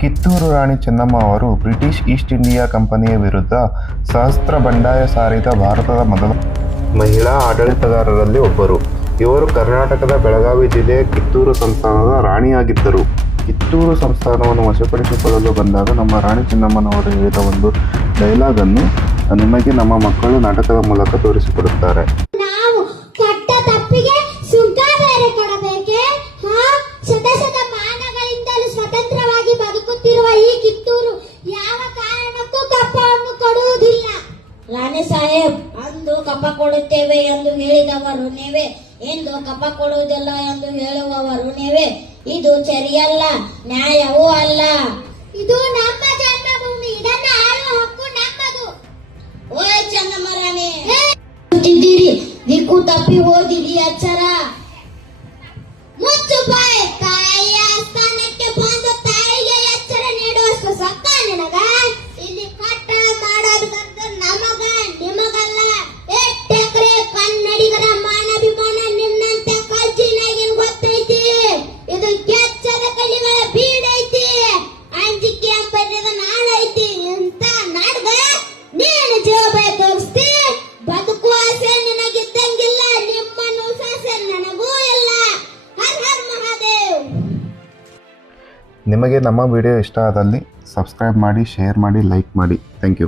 ಕಿತ್ತೂರು ರಾಣಿ ಚೆನ್ನಮ್ಮ ಅವರು British East India ಕಂಪನಿಯ ವಿರುದ್ಧ ಸಹಸ್ರ ಬಂಡಾಯ ಸಾರಿದ ಭಾರತದ ಮೊದಲ ಮಹಿಳಾ ಆಡಳಿತಗಾರರಲ್ಲಿ ಒಬ್ಬರು. ಇವರು ಕರ್ನಾಟಕದ ಬೆಳಗಾವಿ ಜಿಲ್ಲೆಯ ಕಿತ್ತೂರು ಸಂಸ್ಥಾನದ ರಾಣಿಯಾಗಿದ್ದರು. ಕಿತ್ತೂರು ಸಂಸ್ಥಾನವನ್ನು ವಶಪಡಿಸಿಕೊಳ್ಳಲು ಬಂದಾಗ ನಮ್ಮ ರಾಣಿ ಚೆನ್ನಮ್ಮನವರು ಹೇಳಿದ ಒಂದು ಡೈಲಾಗ್ ಅನ್ನು ನಿಮಗೆ ನಮ್ಮ ಮಕ್ಕಳು ನಾಟಕದ ಮೂಲಕ ತೋರಿಸಿಕೊಡುತ್ತಾರೆ. ನಾವು ಕೆಟ್ಟ ತಪ್ಪಿಗೆ ಸುಂಕ ಬೇರೆ ಕೊಡಬೇಕೆ? ಶತಶತಮಾನಗಳಿಂದಲೂ ಸ್ವತಂತ್ರವಾಗಿ ಬದುಕುತ್ತಿರುವ ಈ ಕಿತ್ತೂರು ಯಾವ ಕಾರಣಕ್ಕೂ ಕಪ್ಪವನ್ನು ಕೊಡುವುದಿಲ್ಲ. ರಾಣಿ ಸಾಹೇಬ್, ಅಂದು ಕಪ್ಪ ಕೊಡುತ್ತೇವೆ ಎಂದು ಹೇಳಿದವರು ನೀವೇ, ಎಂದು ಕಪ್ಪ ಕೊಡುವುದಿಲ್ಲ ಎಂದು ಹೇಳುವವರು ನೀವೇ. ಇದು ಸರಿಯಲ್ಲ, ನ್ಯಾಯವೂ ಅಲ್ಲ. ಇದು ನಮ್ಮ ಜನ್ಮಭೂಮಿ, ಇದನ್ನು ಆಳುವ ಹಕ್ಕು ನಮ್ಮದು. ಓಯ್ ಚೆನ್ನಮ್ಮ ರಾಣಿ, ದಿಕ್ಕು ತಪ್ಪಿ ಹೋದಿರಿ ಅಚ್ಚರ. ಮುಚ್ಚು ಬಾಯ್, ತಾಯಿಯ ಸ್ಥಾನಕ್ಕೆ ಬಂದು ತಾಯಿಗೆ ಎಚ್ಚರ ನೀಡುವಷ್ಟು ಸತ್ತ ನಿನಗ. ಇಲ್ಲಿ ಕಟ್ಟಡ ಮಾಡೋದಂತ ನಮಗ ನಿಮಗಲ್ಲ. ಎಟ್ಟೆಕರೆ ಕನ್ನಡಿಗರ ಮಾನಭಿಮಾನ ನಿನ್ನಂತೆ ಕಜ್ಜಿನಾಗಿ ಗೊತ್ತೈತಿ. ಇದು ಕೆಚ್ಚದ ಕಲ್ಲಿಗಳ ಬೀಡೈತಿ, ಅಂಜಿಕೆ ಅಂಬರ್ಯದ ನಾಳೈತಿ. ಇಂತ ನಾಡ್ಗ ನೀನು ಜೀವ ಬೇಕಾಗಿಸ್ತಿ. ಬದುಕು ಆಸೆ ನಿನಗಿದ್ದಂಗಿಲ್ಲ, ನಿಮ್ಮನ್ನು ಸಾಸೆ ನನಗೂ ಇಲ್ಲ. ಹರ್ ಹರ್ ಮಹಾದೇವ್. ನಿಮಗೆ ನಮ್ಮ ವಿಡಿಯೋ ಇಷ್ಟ ಆದಲ್ಲಿ ಸಬ್ಸ್ಕ್ರೈಬ್ ಮಾಡಿ, ಶೇರ್ ಮಾಡಿ, ಲೈಕ್ ಮಾಡಿ. Thank you.